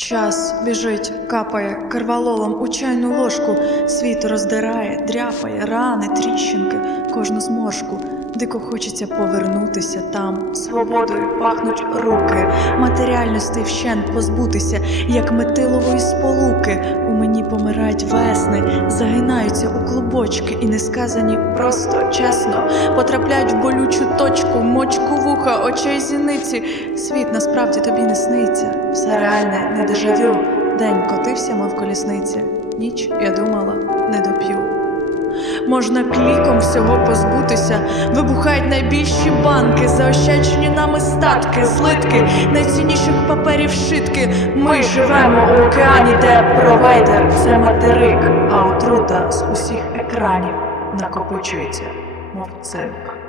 Час біжить, капає карвалолом у чайну ложку, світ роздирає, дряпає, рани, тріщинки, кожну зморшку. Дико хочеться повернутися там, свободою пахнуть руки, матеріальності вщент позбутися, як метилової сполуки. У мені помирають весни, загинаються у клубочки і несказані просто чесно потрапляють в болючу точку, мочку вуха, очей зіниці. Світ насправді тобі не сниться. Все реальне не дежавю. День котився, мов колісниці. Ніч, я думала, не доп'ю. Можна кліком всього позбутися, вибухають найбільші банки, заощаджені нами статки, злитки, найцінніших паперів шитки. Ми живемо у океані, де провайдер це материк, а отрута з усіх екранів накопичується, мов цинк.